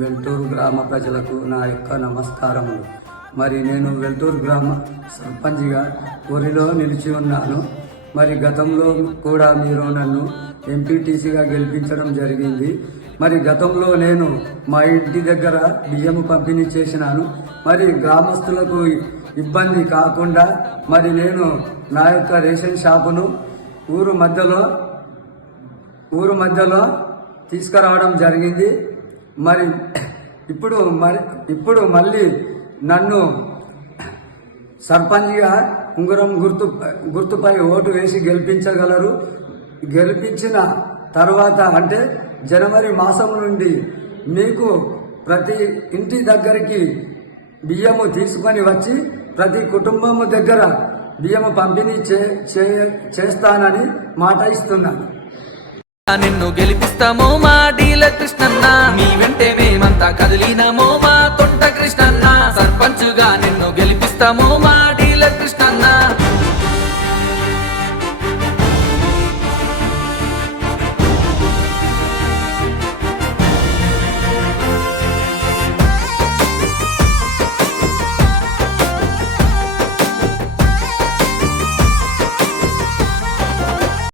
వెల్టూరు గ్రామ ప్రజలకు నా యొక్క నమస్కారములు. మరి నేను వెల్టూరు గ్రామ సర్పంచ్గా ఊరిలో నిలిచి ఉన్నాను. మరి గతంలో కూడా మీరు నన్ను ఎంపీటీసీగా గెలిపించడం జరిగింది. మరి గతంలో నేను మా ఇంటి దగ్గర బియ్యం పంపిణీ చేసినాను. మరి గ్రామస్తులకు ఇబ్బంది కాకుండా మరి నేను నా యొక్క రేషన్ షాపును ఊరు మధ్యలో తీసుకురావడం జరిగింది. మరి ఇప్పుడు మళ్ళీ నన్ను సర్పంచ్గా ఉంగరం గుర్తుపై ఓటు వేసి గెలిపించగలరు. గెలిపించిన తర్వాత అంటే జనవరి మాసం నుండి మీకు ప్రతి ఇంటి దగ్గరికి బియ్యము తీసుకొని వచ్చి ప్రతి కుటుంబము దగ్గర బియ్యము పంపిణీ చేస్తానని మాట ఇస్తున్నాను. నిన్ను గెలిపిస్తామో మా డీలర్ కృష్ణన్న, మీ వెంటే మేమంతా కదిలినామో మా తొట్ట కృష్ణన్న. సర్పంచుగా నిన్ను గెలిపిస్తామో మా డీలర్ కృష్ణన్న.